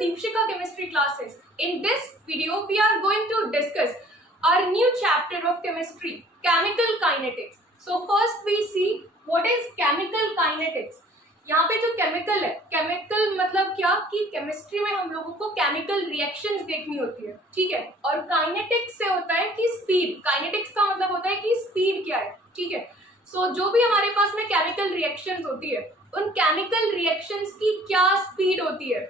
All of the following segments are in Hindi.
Deepshika chemistry classes. In this video, we are going to discuss our new chapter of chemistry, chemical kinetics. So first we see what is chemical kinetics. यहाँ पे जो केमिकल है, केमिकल मतलब क्या कि केमिस्ट्री में हम लोगों को केमिकल रिएक्शंस देखनी होती है, ठीक है। और काइनेटिक्स से होता है कि स्पीड, काइनेटिक्स का मतलब होता है कि स्पीड क्या है, ठीक है। सो जो भी हमारे पास में केमिकल रिएक्शंस होती है, उन केमिकल रिएक्शंस की क्या स्पीड होती है,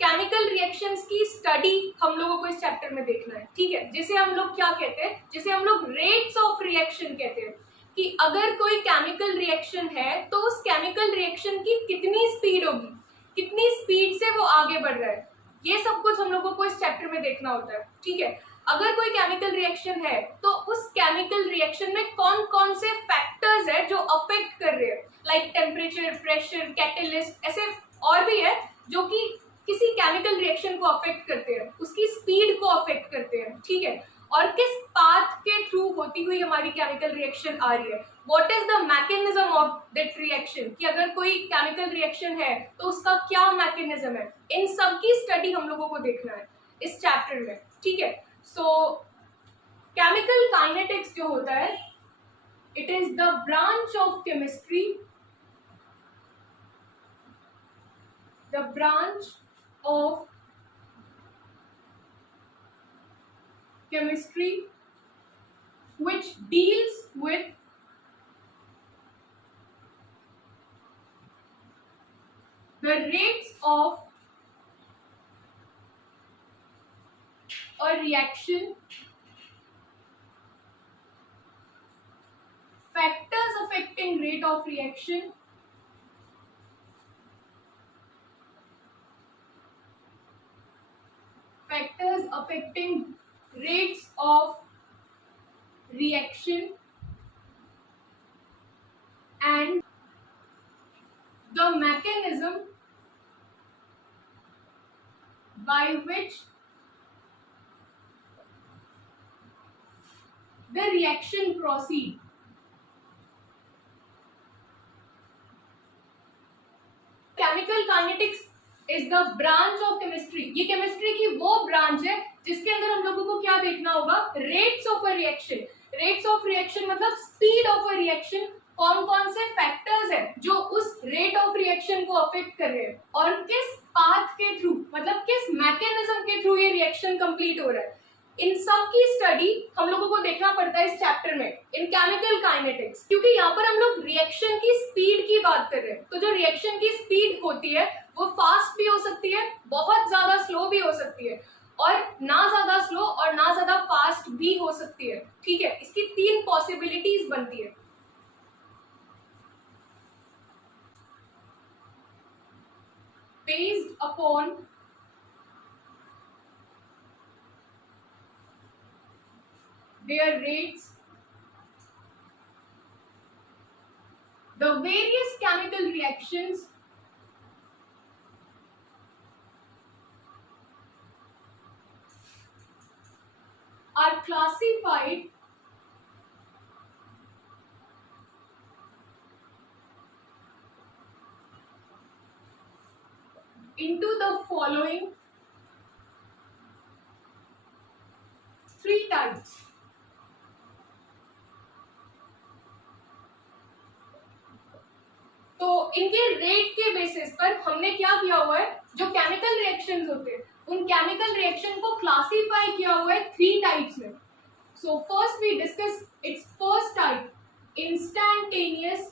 केमिकल रिएक्शंस की स्टडी हम लोगों को इस चैप्टर में देखना है, ठीक है। जिसे हम लोग क्या कहते हैं, जिसे हम लोग रेट्स ऑफ रिएक्शन कहते हैं, कि अगर कोई केमिकल रिएक्शन है तो उस केमिकल रिएक्शन की कितनी स्पीड होगी, कितनी स्पीड से वो आगे बढ़ रहा है, ये सब कुछ हम लोगों को इस चैप्टर में देखना होता है, ठीक है। अगर कोई केमिकल रिएक्शन है तो उस केमिकल रिएक्शन में कौन कौन से फैक्टर्स है जो अफेक्ट कर रहे हैं, लाइक टेम्परेचर, प्रेशर, कैटलिस्ट, ऐसे और भी है जो कि किसी केमिकल रिएक्शन को अफेक्ट करते हैं, उसकी स्पीड को अफेक्ट करते हैं, ठीक है। और किस पाथ के थ्रू होती हुई हमारी केमिकल रिएक्शन आ रही है, what is the mechanism of that reaction, कि अगर कोई केमिकल रिएक्शन है तो उसका क्या मैकेनिज्म है, इन सब की स्टडी हम लोगों को देखना है इस चैप्टर में, ठीक है। सो केमिकल काइनेटिक्स जो होता है, it is the branch of chemistry, the branch of chemistry which deals with the rates of a reaction, factors affecting rate of reaction, factors affecting rates of reaction, and the mechanism by which the reaction proceeds. Chemical kinetics is the branch of chemistry, ये केमिस्ट्री की वो ब्रांच है जिसके अंदर हम लोगों को क्या देखना होगा, rates of a reaction. Rates of reaction मतलब स्पीड ऑफ अ रिएक्शन, कौन कौन से फैक्टर्स हैं जो उस रेट ऑफ रिएक्शन को अफेक्ट कर रहे हैं, और किस पाथ के थ्रू मतलब किस मैकेनिज्म के थ्रू ये रिएक्शन कंप्लीट हो रहा है, इन सब की स्टडी हम लोगों को देखना पड़ता है इस चैप्टर में, इन केमिकल काइनेटिक्स। क्योंकि यहाँ पर हम लोग रिएक्शन की स्पीड की बात कर रहे हैं, तो जो रिएक्शन की स्पीड होती है वो फास्ट भी हो सकती है, बहुत ज्यादा स्लो भी हो सकती है, और ना ज्यादा स्लो और ना ज्यादा फास्ट भी हो सकती है, ठीक है। इसकी तीन पॉसिबिलिटीज बनती है। Based upon their rates, the various chemical reactions are classified into the following three types. तो इनके रेट के बेसिस पर हमने क्या किया हुआ है, जो केमिकल रिएक्शंस होते हैं उन केमिकल रिएक्शन को क्लासिफाई किया हुआ है थ्री टाइप्स में। So first we discuss its first type, instantaneous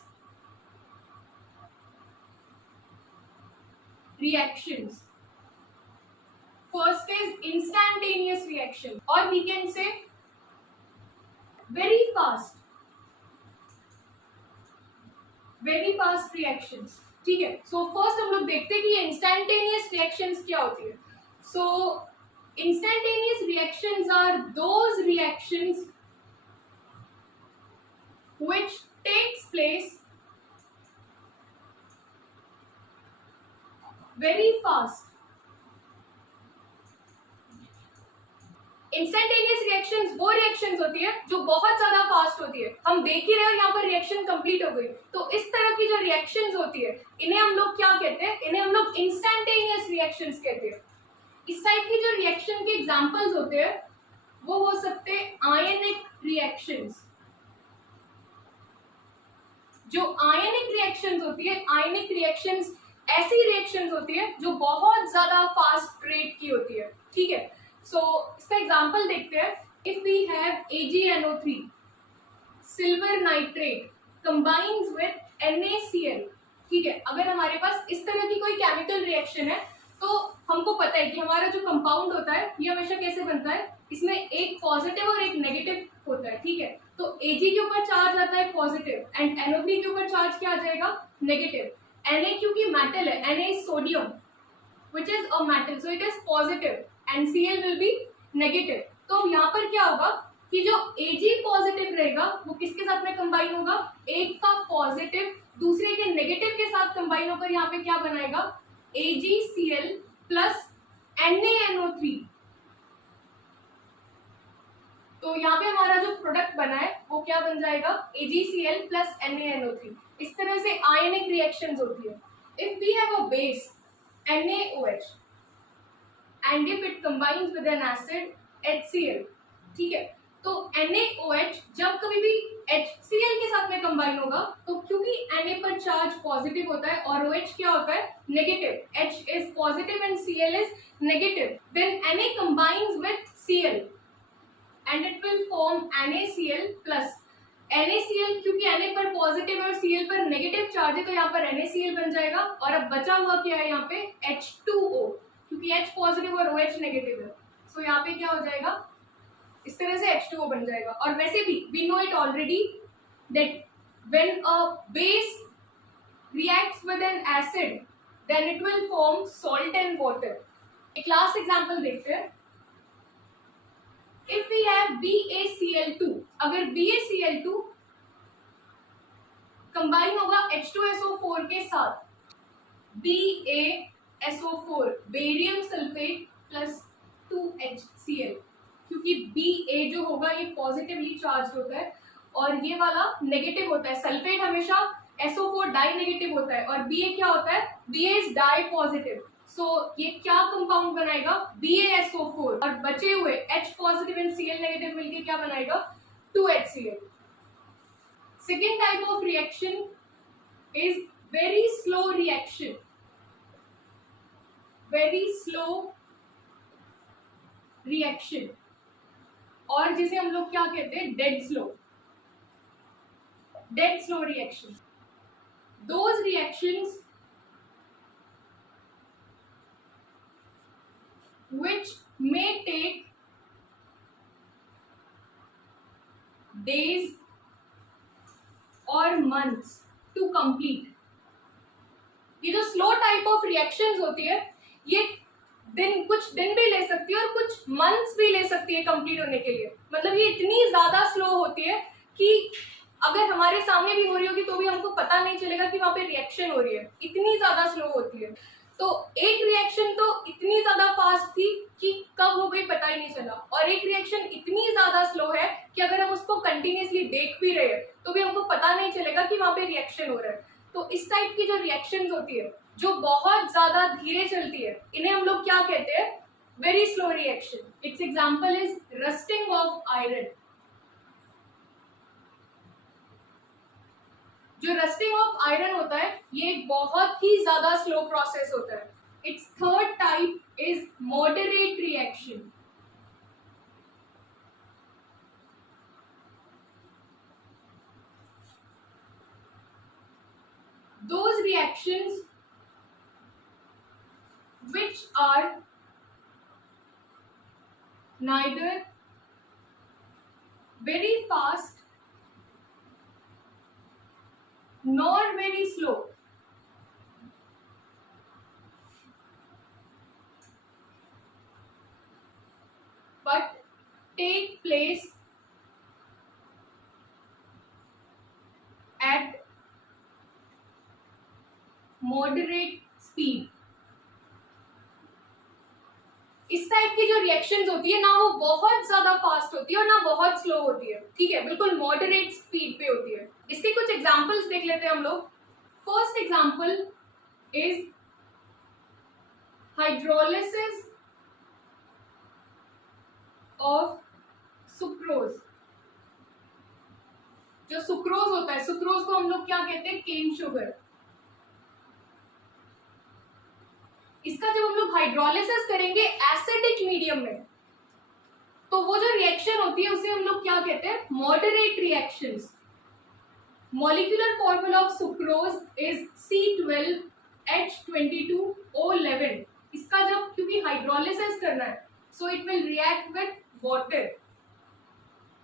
reactions. First is instantaneous reaction, or we can say very fast reactions, ठीक है। सो फर्स्ट हम लोग देखते हैं कि ये इंस्टैंटेनियस रिएक्शंस क्या होती है। So instantaneous reactions are those reactions which takes place very fast. Instantaneous reactions वो रिएक्शंस होती है जो बहुत ज्यादा फास्ट होती है, हम देख ही रहे हो यहाँ पर रिएक्शन कंप्लीट हो गई। तो इस तरह की जो रिएक्शंस होती है इन्हें हम लोग क्या कहते हैं, इन्हें हम लोग इंस्टेंटेनियस रिएक्शंस कहते हैं। इस टाइप की जो रिएक्शन के एग्जांपल्स होते हैं वो हो सकते हैं आयनिक रिएक्शंस। जो आयनिक रिएक्शंस होती है, आयनिक रिएक्शंस ऐसी रिएक्शंस होती है जो बहुत ज्यादा फास्ट रेट की होती है, ठीक है। सो इसका एग्जांपल देखते हैं। If we have AgNO3 silver nitrate combines with NaCl, ठीक है। अगर हमारे पास इस तरह की कोई केमिकल रिएक्शन है तो हमको पता है कि हमारा जो कंपाउंड होता है ये हमेशा कैसे बनता है, इसमें एक पॉजिटिव और एक नेगेटिव होता है, ठीक है। तो Ag के ऊपर चार्ज आता है पॉजिटिव एंड NO3 के ऊपर चार्ज क्या आ जाएगा, नेगेटिव। Na क्योंकि मेटल है, Na is sodium which is a metal, so it is positive and Cl will be negative. तो यहाँ पर क्या होगा कि जो Ag पॉजिटिव रहेगा वो किसके साथ में कंबाइन होगा, एक का पॉजिटिव दूसरे के नेगेटिव के साथ कंबाइन होकर यहाँ पे क्या बनाएगा, AgCl प्लस NaNO3। तो यहाँ पे हमारा जो प्रोडक्ट बना है वो क्या बन जाएगा, AgCl प्लस NaNO3। इस तरह से आयनिक रिएक्शंस होती है। If we have a base NaOH and if it combines with an acid HCl, ठीक है। तो NaOH जब कभी भी HCl के साथ में कंबाइन होगा तो क्योंकि Na पर चार्ज पॉजिटिव होता है और OH क्या होता है, negative, H is positive and Cl is negative, then Na combines with Cl and it will form NaCl plus NaCl क्योंकि Na पर पॉजिटिव और Cl पर नेगेटिव चार्ज है तो यहाँ पर NaCl बन जाएगा। और अब बचा हुआ क्या है यहाँ पे, H2O, क्योंकि H पॉजिटिव और OH नेगेटिव है, सो यहाँ पे क्या हो जाएगा, इस तरह से H2O बन जाएगा। और वैसे भी we know it already that when a base reacts with an acid then it will form salt and water। एक लास्ट एग्जांपल देखते हैं। If we have BaCl2, अगर BaCl2 कंबाइन होगा H2SO4 के साथ, BaSO4 barium sulphate plus 2HCl, क्योंकि Ba जो होगा ये पॉजिटिवली चार्ज होता है और ये वाला नेगेटिव होता है। सल्फेट हमेशा SO4 डाई नेगेटिव होता है और Ba क्या होता है, Ba इज डाई पॉजिटिव, सो ये क्या कंपाउंड बनाएगा, BaSO4 और बचे हुए H positive and Cl negative मिलके क्या बनाएगा, 2HCl। Second type of reaction is very slow reaction, very slow reaction, और जिसे हम लोग क्या कहते हैं, dead slow, dead slow reaction. Those reactions which may take days or months to complete। ये जो स्लो टाइप ऑफ रिएक्शंस होती है ये कुछ दिन भी ले सकती है और कुछ मंथ्स भी ले सकती है कंप्लीट होने के लिए। मतलब ये इतनी ज्यादा स्लो होती है कि अगर हमारे सामने भी हो रही होगी तो भी हमको पता नहीं चलेगा कि वहां पे रिएक्शन हो रही है, इतनी ज्यादा स्लो होती है। तो एक रिएक्शन तो इतनी ज्यादा फास्ट थी कि कब हो गई पता ही नहीं चला, और एक रिएक्शन इतनी ज्यादा स्लो है कि अगर हम उसको कंटिन्यूसली देख भी रहे हैं तो भी हमको पता नहीं चलेगा कि वहां पे रिएक्शन हो रहा है। तो इस टाइप की जो रिएक्शंस होती है जो बहुत ज्यादा धीरे चलती है, इन्हें हम लोग क्या कहते हैं, very slow reaction. It's example is rusting of iron. जो रस्टिंग ऑफ आयरन होता है ये बहुत ही ज्यादा स्लो प्रोसेस होता है। It's third type is moderate reaction. Those reactions which are neither very fast nor very slow, but take place at moderate speed। इस टाइप की जो रिएक्शंस होती है ना वो बहुत ज्यादा फास्ट होती है और ना बहुत स्लो होती है, ठीक है, बिल्कुल मॉडरेट स्पीड पे होती है। इसके कुछ एग्जांपल्स देख लेते हैं हम लोग। First example is hydrolysis of sucrose. जो सुक्रोज होता है, सुक्रोज को हम लोग क्या कहते हैं, केन शुगर। इसका जब हम लोग हाइड्रोलिसिस करेंगे एसिडिक मीडियम में, तो वो जो रिएक्शन होती है उसे हम लोग क्या कहते हैं, moderate reactions. Molecular formula of sucrose is C12H22O11। इसका जब क्योंकि हाइड्रोलिसिस करना है, so it will react with water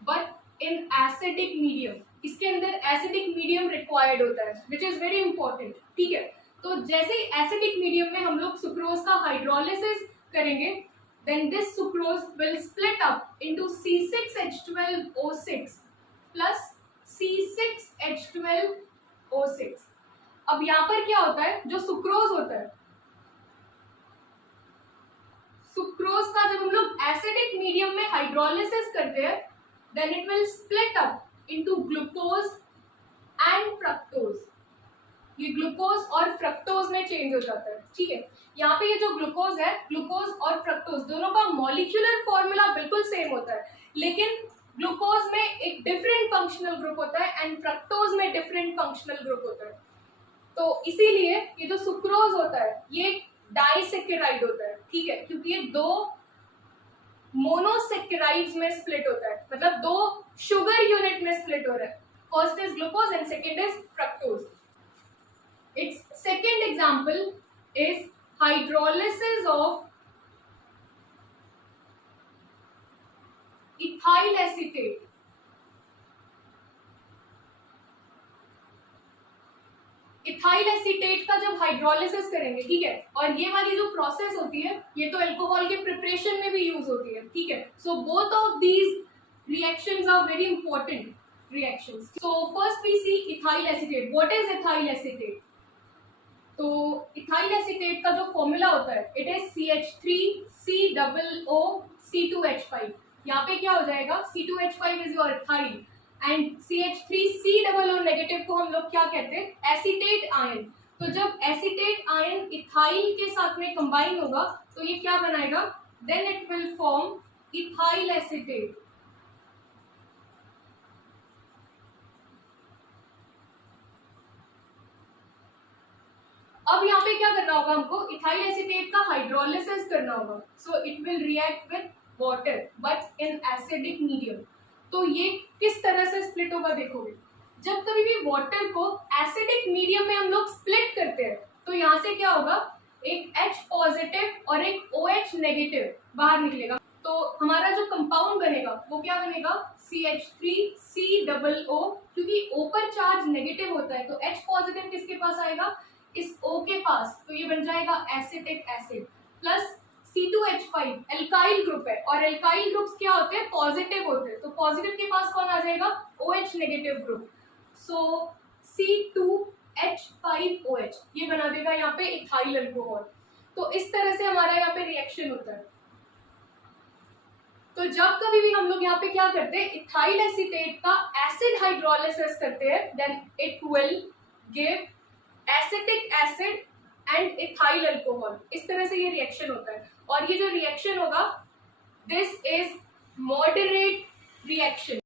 but in acidic medium. इसके अंदर एसिडिक मीडियम रिक्वायर्ड होता है, विच इज वेरी इंपॉर्टेंट। ठीक है, तो जैसे ही एसिडिक मीडियम में हम लोग सुक्रोज का हाइड्रोलिसिस करेंगे, then this sucrose will split up into C6H12O6 plus C6H12O6। अब यहाँ पर क्या होता है, जो सुक्रोज होता है, सुक्रोज का जब हम लोग एसिडिक मीडियम में हाइड्रोलिसिस करते हैं, then it will split up into glucose and fructose। ये ग्लूकोज और फ्रक्टोज में चेंज हो जाता है। ठीक है, यहाँ पे ये जो ग्लूकोज है, ग्लूकोज और फ्रक्टोज दोनों का मॉलिक्यूलर फॉर्मूला बिल्कुल सेम होता है, लेकिन ग्लूकोज में एक डिफरेंट फंक्शनल ग्रुप होता है एंड फ्रक्टोज में डिफरेंट फंक्शनल ग्रुप होता है। तो इसीलिए ये जो सुक्रोज होता है ये डाइसेकेराइड होता है। ठीक है, क्योंकि ये दो मोनोसेकेराइड्स में स्प्लिट होता है, मतलब दो शुगर यूनिट में स्प्लिट हो रहा है। First is glucose and second is fructose. Its second example is hydrolysis of ethyl acetate। Ethyl acetate का जब हाइड्रोलिसिस करेंगे, ठीक है, और ये वाली जो प्रोसेस होती है ये तो अल्कोहल के प्रिपरेशन में भी यूज होती है। ठीक है, so both of these reactions are very important reactions. So first we see ethyl acetate. What is ethyl acetate? तो इथाइल एसीटेट का जो फॉर्मूला होता है इट इज CH3COOC2H5। यहाँ पे क्या हो जाएगा, C2H5 is your ethyl and CH3COO negative को हम लोग क्या कहते हैं, एसीटेट आयन। तो जब एसीटेट आयन इथाइल के साथ में कंबाइन होगा तो ये क्या बनाएगा, then it will form ethyl acetate. अब यहाँ पे क्या करना होगा, हमको इथाइल एसीटेट का हाइड्रोलिसिस करना होगा। So it will react with water but in acidic medium. तो ये किस तरह से स्प्लिट होगा देखोगे, जब कभी भी वाटर को एसिडिक मीडियम में हम लोग स्प्लिट करते हैं तो यहाँ से क्या होगा, एक H पॉजिटिव और एक OH नेगेटिव बाहर निकलेगा। तो हमारा जो कंपाउंड बनेगा वो क्या बनेगा, CH3COO। क्योंकि O पर चार्ज नेगेटिव होता है तो H पॉजिटिव किसके पास आएगा, इस O के पास, तो ये बन जाएगा acetic acid. Plus C2H5 alkyl group है और एल्काइल ग्रुप्स क्या होते हैं, पॉजिटिव होते हैं, तो पॉजिटिव के पास कौन आ जाएगा, OH नेगेटिव ग्रुप। सो C2H5OH ये बना देगा यहाँ पे इथाइल अल्कोहल। तो इस तरह से हमारा यहाँ पे रिएक्शन होता है। तो जब कभी भी हम लोग यहाँ पे क्या करते हैं, इथाइल एसीटेट का एसिड हाइड्रोलिसिस करते हैं, then it will give acetic acid and ethyl alcohol. इस तरह से ये रिएक्शन होता है और ये जो रिएक्शन होगा दिस इज मॉडरेट रिएक्शन।